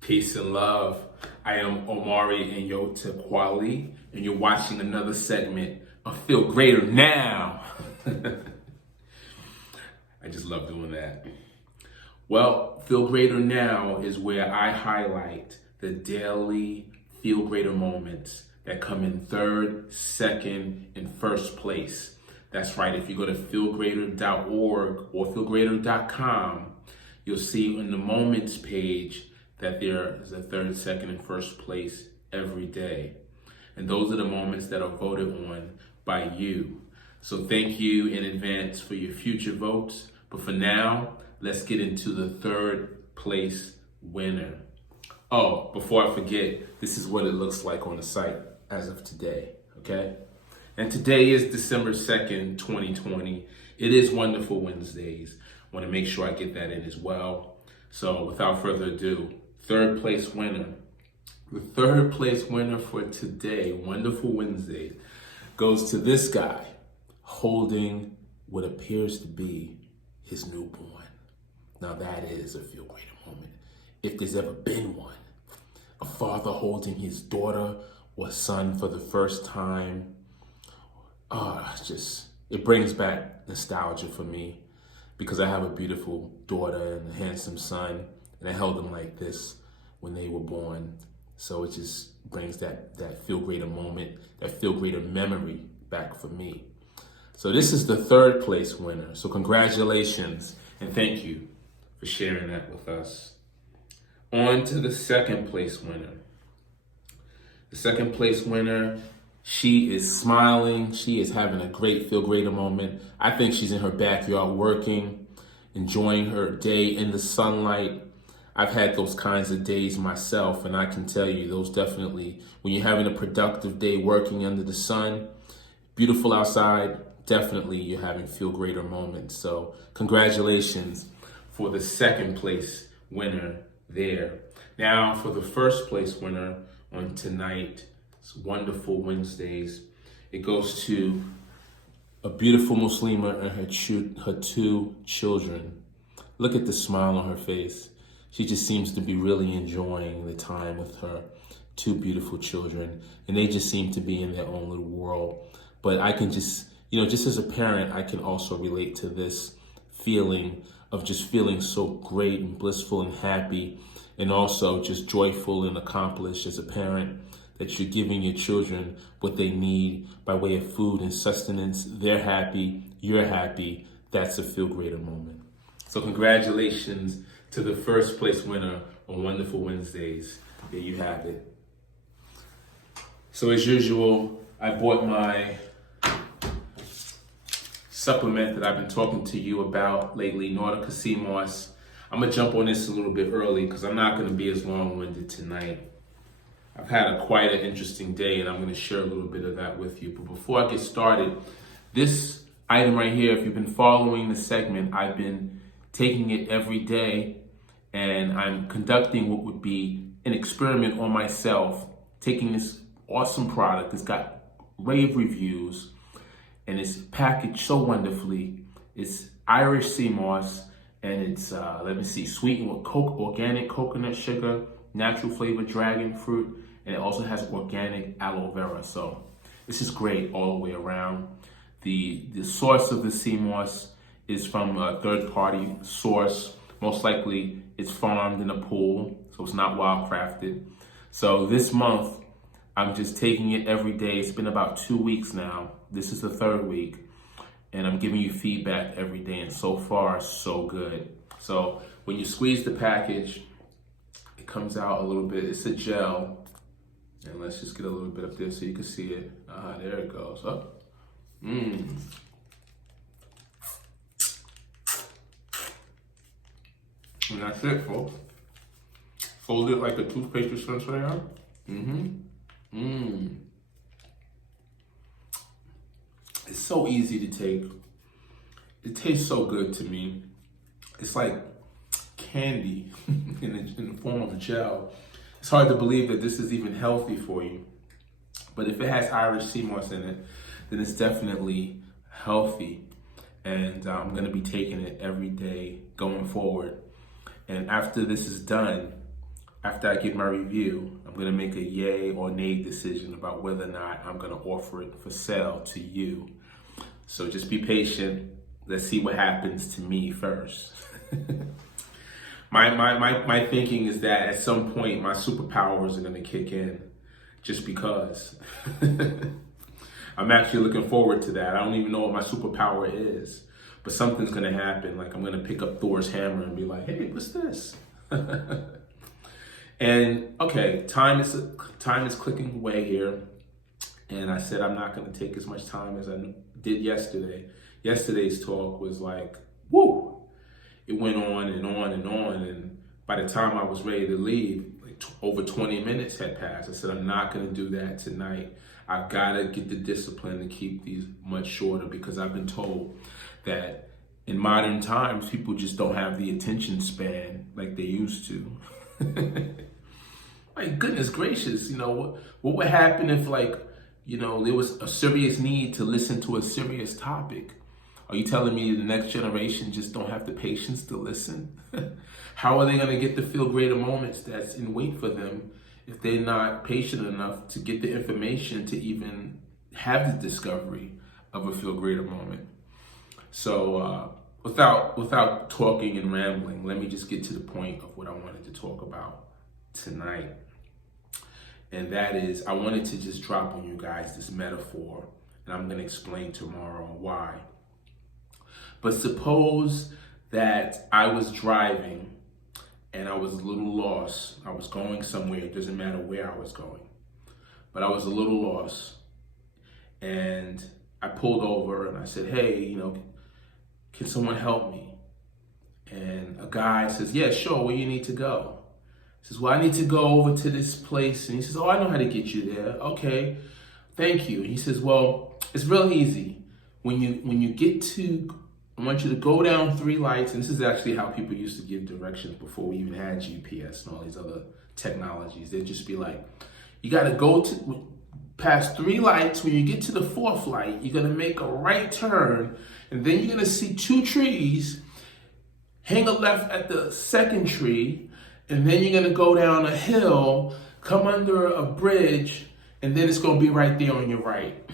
Peace and love. I am Omari and Yota Kwali, and you're watching another segment of FeeLgr8r Now. I just love doing that. Well, FeeLgr8r Now is where I highlight the daily FeeLgr8r moments that come in third, second, and first place. That's right, if you go to FeeLgr8r.org or FeeLgr8r.com, you'll see on the moments page that there is a third, second, and first place every day. And those are the moments that are voted on by you. So thank you in advance for your future votes. But for now, let's get into the third place winner. Oh, before I forget, this is what it looks like on the site as of today, okay? And today is December 2nd, 2020. It is Wonderful Wednesdays. I want to make sure I get that in as well. So without further ado, third place winner. The third place winner for today, Wonderful Wednesdays, goes to this guy holding what appears to be his newborn. Now that is a FeeLgr8r moment. If there's ever been one, a father holding his daughter or son for the first time, it brings back nostalgia for me because I have a beautiful daughter and a handsome son, and I held them like this when they were born. So it just brings that FeeLgr8r moment, that FeeLgr8r memory back for me. So this is the third place winner. So congratulations and thank you for sharing that with us. On to the second place winner. The second place winner, she is smiling. She is having a great FeeLgr8r moment. I think she's in her backyard working, enjoying her day in the sunlight. I've had those kinds of days myself, and I can tell you those definitely, when you're having a productive day working under the sun, beautiful outside, definitely you're having FeeLgr8r moments. So congratulations for the second place winner there. Now for the first place winner on tonight's Wonderful Wednesdays, it goes to a beautiful Muslima and her two children. Look at the smile on her face. She just seems to be really enjoying the time with her two beautiful children, and they just seem to be in their own little world. But I can just, just as a parent, I can also relate to this feeling of just feeling so great and blissful and happy, and also just joyful and accomplished as a parent, that you're giving your children what they need by way of food and sustenance. They're happy, you're happy. That's a FeeLgr8r moment. So congratulations to the first place winner on Wonderful Wednesdays. There you have it. So as usual, I bought my supplement that I've been talking to you about lately, Nordica Sea Moss. I'm gonna jump on this a little bit early because I'm not gonna be as long-winded tonight. I've had quite an interesting day, and I'm gonna share a little bit of that with you. But before I get started, this item right here, if you've been following the segment, I've been taking it every day, and I'm conducting what would be an experiment on myself, taking this awesome product. It's got rave reviews, and it's packaged so wonderfully. It's Irish sea moss, and it's, sweetened with organic coconut sugar, natural flavored dragon fruit, and it also has organic aloe vera. So this is great all the way around. The source of the sea moss is from a third-party source. Most likely it's farmed in a pool, so it's not wild-crafted. So this month, I'm just taking it every day. It's been about 2 weeks now. This is the third week, and I'm giving you feedback every day, and so far, so good. So when you squeeze the package, it comes out a little bit. It's a gel, and let's just get a little bit up there so you can see it. There it goes. Up. And that's it, folks. Fold it like a toothpaste dispenser. It's so easy to take. It tastes so good to me. It's like candy in the form of a gel. It's hard to believe that this is even healthy for you. But if it has Irish sea moss in it, then it's definitely healthy. And I'm gonna be taking it every day going forward. And after this is done, after I give my review, I'm going to make a yay or nay decision about whether or not I'm going to offer it for sale to you. So just be patient. Let's see what happens to me first. My thinking is that at some point my superpowers are going to kick in, just because. I'm actually looking forward to that. I don't even know what my superpower is, but something's going to happen. Like I'm going to pick up Thor's hammer and be like, hey, what's this? And okay, time is clicking away here. And I said I'm not going to take as much time as I did yesterday. Yesterday's talk was like, woo! It went on and on and on. And by the time I was ready to leave, like over 20 minutes had passed. I said I'm not going to do that tonight. I've got to get the discipline to keep these much shorter, because I've been told that in modern times, people just don't have the attention span like they used to. My goodness gracious, what would happen if there was a serious need to listen to a serious topic? Are you telling me the next generation just don't have the patience to listen? How are they going to get the feel greater moments that's in wait for them if they're not patient enough to get the information to even have the discovery of a feel greater moment? So without talking and rambling, let me just get to the point of what I wanted to talk about tonight. And that is, I wanted to just drop on you guys this metaphor, and I'm going to explain tomorrow why. But suppose that I was driving and I was a little lost. I was going somewhere. It doesn't matter where I was going, but I was a little lost. And I pulled over and I said, hey, can someone help me? And a guy says, yeah, sure, where you need to go? He says, well, I need to go over to this place. And he says, oh, I know how to get you there. Okay, thank you. And he says, well, it's real easy. When you get to, I want you to go down 3 lights. And this is actually how people used to give directions before we even had GPS and all these other technologies. They'd just be like, you got to go past 3 lights. When you get to the 4th light, you're going to make a right turn. And then you're going to see 2 trees. Hang a left at the 2nd tree. And then you're going to go down a hill, come under a bridge, and then it's going to be right there on your right.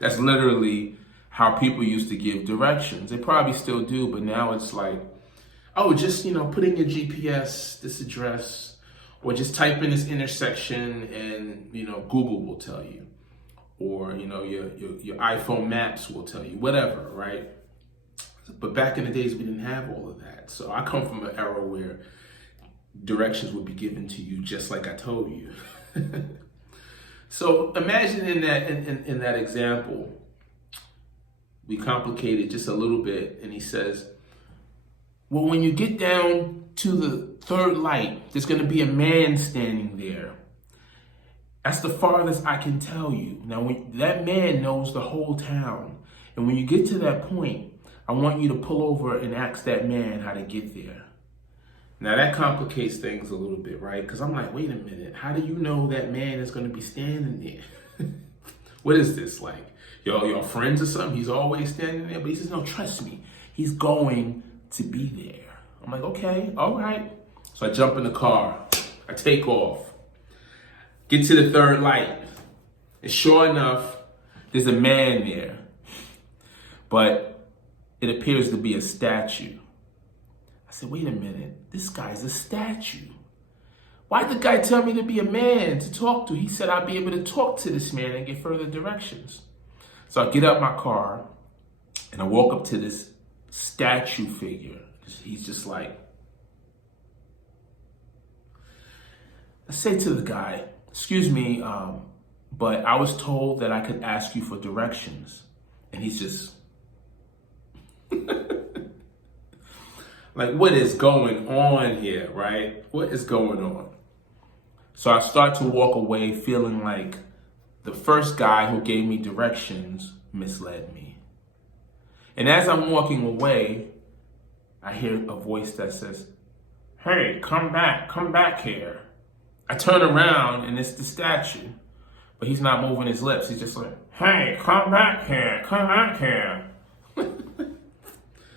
That's literally how people used to give directions. They probably still do, but now it's like, oh, just, put in your GPS, this address, or just type in this intersection and, Google will tell you. Or, your iPhone maps will tell you, whatever, right? But back in the days, we didn't have all of that. So I come from an era where directions would be given to you just like I told you. So imagine in that example, we complicate it just a little bit. And he says, well, when you get down to the 3rd light, there's going to be a man standing there. That's the farthest I can tell you. Now, that man knows the whole town. And when you get to that point, I want you to pull over and ask that man how to get there. Now that complicates things a little bit, right? Because I'm like, wait a minute, how do you know that man is going to be standing there? What is this, like? Y'all friends or something? He's always standing there? But he says, no, trust me, he's going to be there. I'm like, okay, all right. So I jump in the car, I take off, get to the 3rd light, and sure enough, there's a man there. But it appears to be a statue. I said, wait a minute, this guy's a statue. Why'd the guy tell me to be a man to talk to? He said I'd be able to talk to this man and get further directions. So I get out my car and I walk up to this statue figure. He's just like, I say to the guy, excuse me, but I was told that I could ask you for directions. And he's just, like, what is going on here, right? What is going on? So I start to walk away feeling like the first guy who gave me directions misled me. And as I'm walking away, I hear a voice that says, hey, come back here. I turn around and it's the statue, but he's not moving his lips. He's just like, hey, come back here.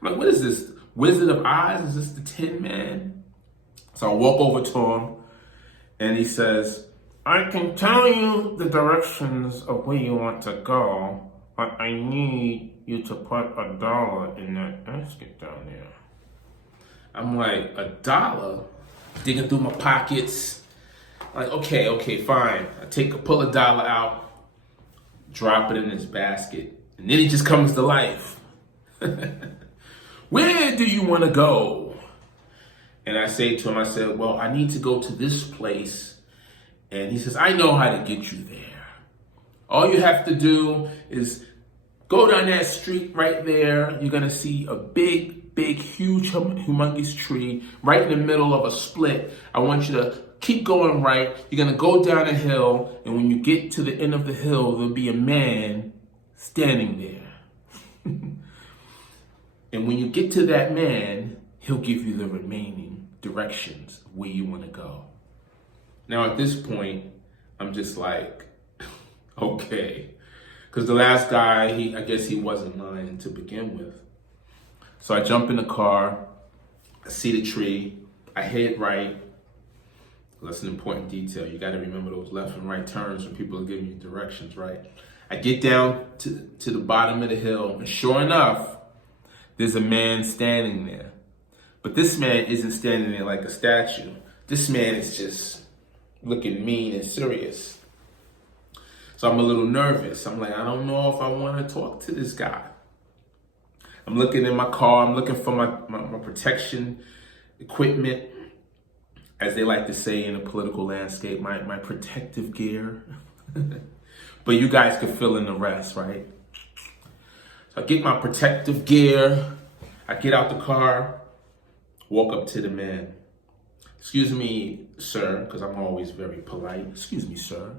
I'm like, what is this? Wizard of Oz? Is this the Tin Man? So I walk over to him and he says, I can tell you the directions of where you want to go, but I need you to put $1 in that basket down there. I'm like, $1? Digging through my pockets. Like, okay, fine. Pull $1 out, drop it in his basket, and then it just comes to life. Where do you want to go? And I say to him, I said, well, I need to go to this place. And he says, I know how to get you there. All you have to do is go down that street right there. You're going to see a big, huge, humongous tree right in the middle of a split. I want you to keep going right. You're going to go down a hill. And when you get to the end of the hill, there'll be a man standing there. And when you get to that man, he'll give you the remaining directions of where you want to go. Now, at this point, I'm just like, okay. Because the last guy, I guess he wasn't lying to begin with. So I jump in the car, I see the tree, I head right. That's an important detail. You got to remember those left and right turns when people are giving you directions, right? I get down to the bottom of the hill, and sure enough, there's a man standing there. But this man isn't standing there like a statue. This man is just looking mean and serious. So I'm a little nervous. I'm like, I don't know if I want to talk to this guy. I'm looking in my car. I'm looking for my protection equipment, as they like to say in the political landscape, my protective gear. But you guys can fill in the rest, right? So I get my protective gear. I get out the car, walk up to the man. Excuse me, sir, because I'm always very polite. Excuse me, sir.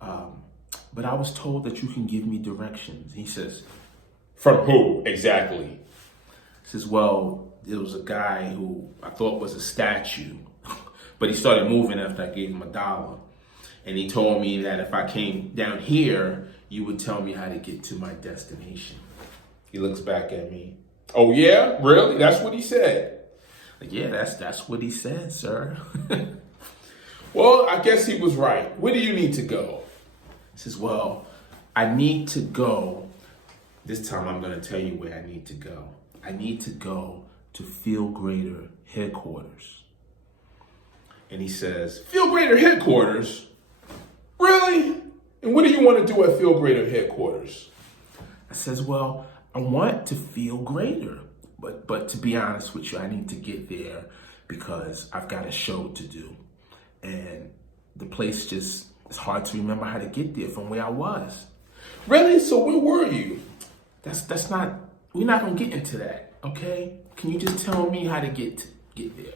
But I was told that you can give me directions. He says, from who exactly? He says, well, there was a guy who I thought was a statue, but he started moving after I gave him $1. And he told me that if I came down here, you would tell me how to get to my destination. He looks back at me. Oh yeah, really? That's what he said? Like, yeah, that's what he said, sir. Well, I guess he was right. Where do you need to go? He says, well, I need to go. This time I'm going to tell you where I need to go. I need to go to FeeLgr8r headquarters. And he says, FeeLgr8r headquarters? Really? And what do you want to do at FeeLgr8r headquarters? I says, well, I want to feel greater. But to be honest with you, I need to get there because I've got a show to do. And the place just, it's hard to remember how to get there from where I was. Really? So where were you? That's not, we're not going to get into that, okay? Can you just tell me how to get there?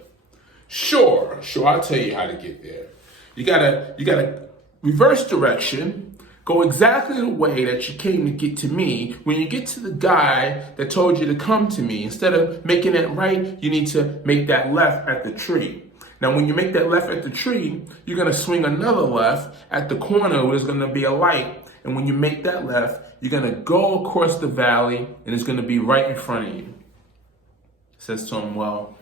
Sure, I'll tell you how to get there. You gotta reverse direction, go exactly the way that you came to get to me. When you get to the guy that told you to come to me, instead of making that right, you need to make that left at the tree. Now, when you make that left at the tree, you're gonna swing another left at the corner where there's gonna be a light. And when you make that left, you're gonna go across the valley and it's gonna be right in front of you. Says to him, well,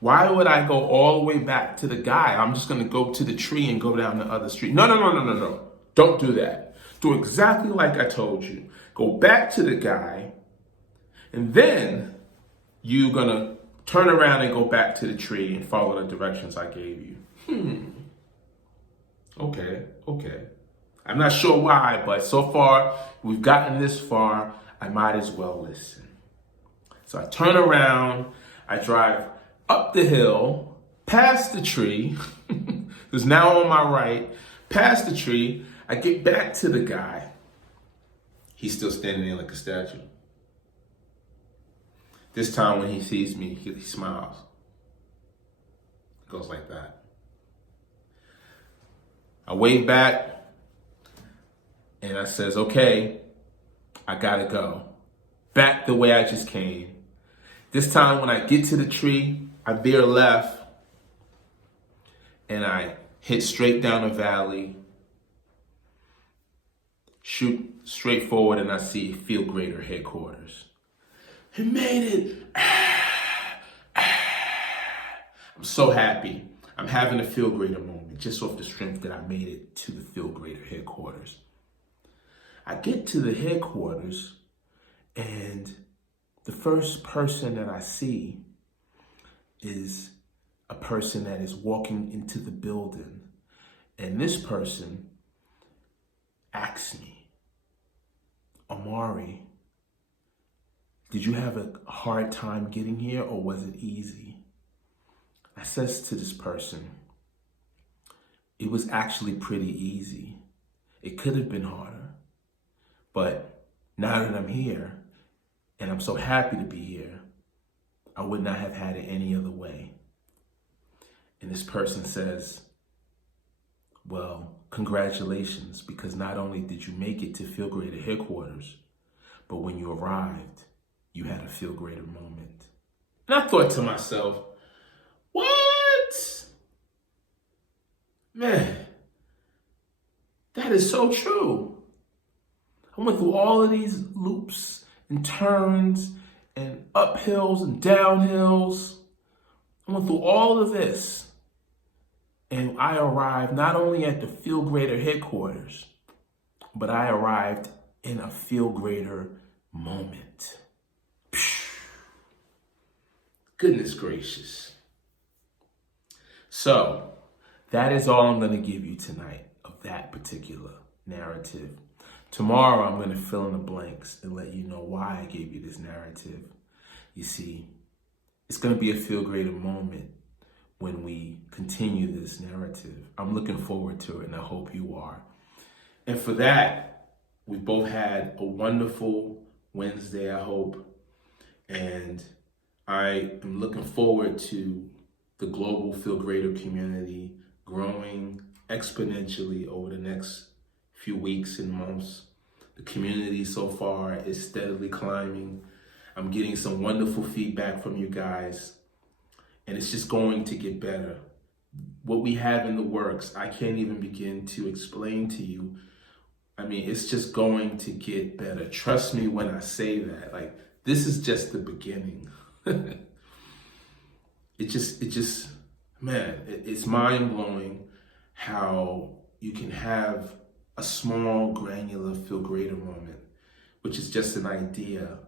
why would I go all the way back to the guy? I'm just gonna go to the tree and go down the other street. No. Don't do that. Do exactly like I told you. Go back to the guy, and then you're gonna turn around and go back to the tree and follow the directions I gave you. Okay. I'm not sure why, but so far we've gotten this far, I might as well listen. So I turn around, I drive up the hill, past the tree, who's now on my right, past the tree. I get back to the guy. He's still standing there like a statue. This time when he sees me, he smiles. It goes like that. I wave back and I says, okay, I gotta go. Back the way I just came. This time when I get to the tree, I veer left and I hit straight down a valley, shoot straight forward, and I see FeeLgr8r headquarters. He made it. I'm so happy. I'm having a FeeLgr8r moment just off the strength that I made it to the FeeLgr8r headquarters. I get to the headquarters and the first person that I see is a person that is walking into the building. And this person asks me, Amari, did you have a hard time getting here or was it easy? I says to this person, it was actually pretty easy. It could have been harder, but now that I'm here and I'm so happy to be here, I would not have had it any other way. And this person says, well, congratulations, because not only did you make it to FeeLgr8r headquarters, but when you arrived, you had a FeeLgr8r moment. And I thought to myself, what? Man, that is so true. I went through all of these loops and turns and uphills and downhills. I went through all of this. And I arrived not only at the FeeLgr8r headquarters, but I arrived in a FeeLgr8r moment. Goodness gracious. So, that is all I'm going to give you tonight of that particular narrative. Tomorrow, I'm going to fill in the blanks and let you know why I gave you this narrative. You see, it's going to be a FeeLgr8r moment when we continue this narrative. I'm looking forward to it, and I hope you are. And for that, we both had a wonderful Wednesday, I hope. And I am looking forward to the global FeeLgr8r community growing exponentially over the next few weeks and months. The community so far is steadily climbing. I'm getting some wonderful feedback from you guys. And it's just going to get better. What we have in the works, I can't even begin to explain to you. I mean, it's just going to get better. Trust me when I say that. Like, this is just the beginning. It's mind-blowing how you can have a small, granular FeeLgr8r moment, which is just an idea,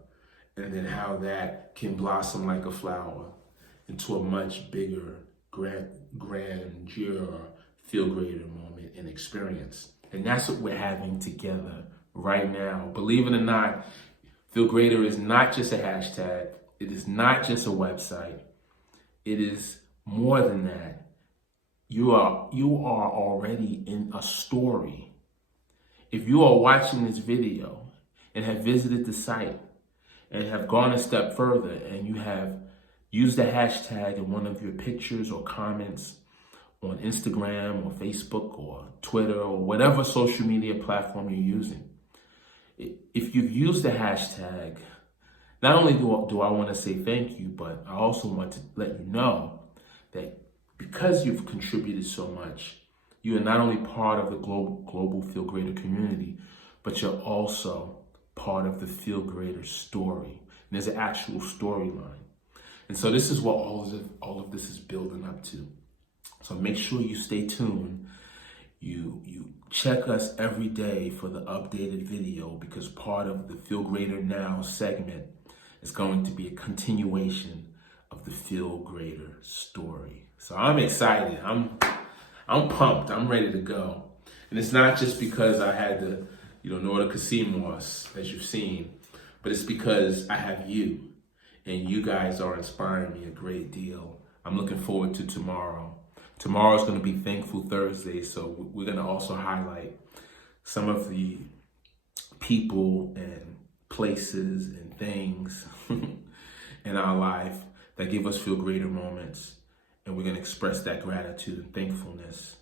and then how that can blossom like a flower into a much bigger, grandeur FeeLgr8r moment and experience. And that's what we're having together right now. Believe it or not, FeeLgr8r is not just a hashtag. It is not just a website. It is more than that. You are already in a story. If you are watching this video and have visited the site and have gone a step further and you have used a hashtag in one of your pictures or comments on Instagram or Facebook or Twitter or whatever social media platform you're using, if you've used the hashtag, not only do I want to say thank you, but I also want to let you know that because you've contributed so much, you are not only part of the global FeeLgr8r community, but you're also part of the FeeLgr8r story. And there's an actual storyline. And so this is what all of this is building up to. So make sure you stay tuned. You check us every day for the updated video, because part of the FeeLgr8r Now segment is going to be a continuation of the FeeLgr8r story. So I'm excited. I'm pumped. I'm ready to go. And it's not just because I had the, Nordic Casimos, as you've seen, but it's because I have you. And you guys are inspiring me a great deal. I'm looking forward to tomorrow. Tomorrow's going to be Thankful Thursday, so we're going to also highlight some of the people and places and things in our life that give us FeeLgr8r moments. And we're going to express that gratitude and thankfulness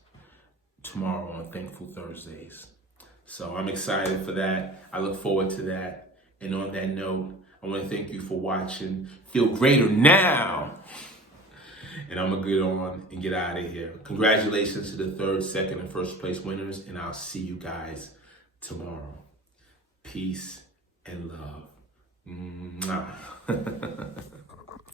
tomorrow on Thankful Thursdays. So I'm excited for that. I look forward to that. And on that note, I want to thank you for watching FeeLgr8r Now. And I'm going to get on and get out of here. Congratulations to the 3rd, 2nd, and 1st place winners. And I'll see you guys tomorrow. Peace and love. Mwah.